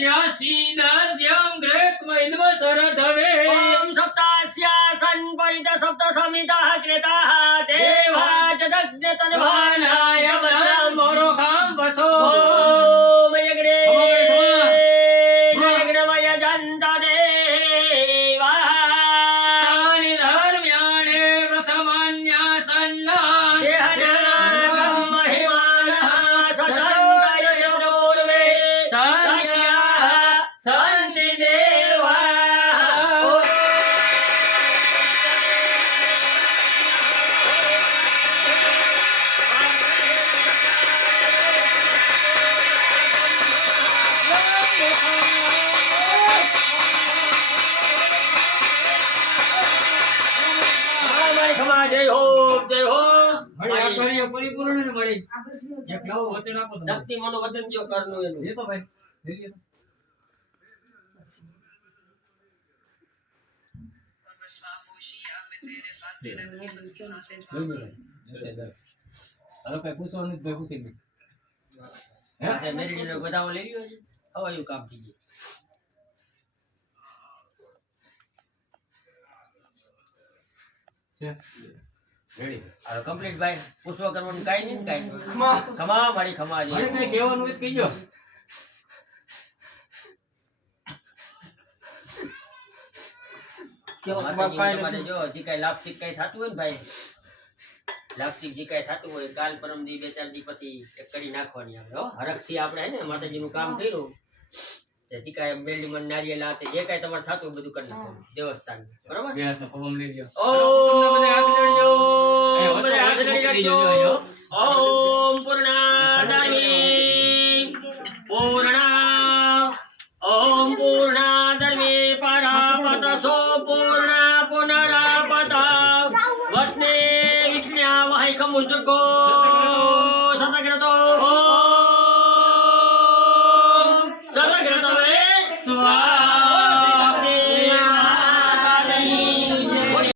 सप्तास्यासीदज्यं ग्रेक्वैन्वसरधवे ओम सप्तास्यासन परिच सप्त समिताः कृताः देवा च दग्धतन्वानाय बलम् मोरोखां वसो ओम यज्ञे यज्ञमय जन्त देवा तानि धर्म्याणि प्रथमान्यासन्ना देहनाकं महिमानः सतन्तय चतुर्वे सत्याः सन्ति देवाः जय हो जय हो परिपूर्ण ने मળી એક લાવો વચન આપો તમે. शक्ति मनोवचन जो करनु एनु એ તો ભાઈ લઈ લ્યો તો. લઈ લ્યો. હાલો કઈ પૂછવાનું જ ભાઈ પૂછી લે. તે મેરી ને બધાઓ લઈ લ્યો છે હવે એવું કામ થઈ છે રેડી ગયું કમ્પ્લીટ ભાઈ પૂછવા કરવાનું કાઈ નહીં ને કાઈ ખમા મારી ખમા મને જે કઈ કહેવાનું હોય તો કહીજો. તમારે જો જે કાઈ લાપસિક કાઈ થતું હોય ને ભાઈ લાપસિક જે કાઈ થતું હોય કાલ પરમ દી બે ચાર દી પછી એક કરી નાખવાની આપણે હો હરખથી આપણે હે ને માતાજીનું કામ કર્યું જે કાઈ મેલડી મન નારિયેલ આ તે જે કાઈ તમારે થતું હોય બધું કરી નાખવાનું દેવસ્થાન બરાબર બે હાથનો પવન લઈ લ્યો. ઓમ બધા હાથ જોડજો. બધા હાથ જોડી રાખજો. ઓમ પૂર્ણાધર્મી પૂર્ણા ઓમ પૂર્ણાધર્મી પરાપતસો પૂર્ણા પુનરાપત વસ્ને વિષ્ણ્યા વહૈ કમુજકો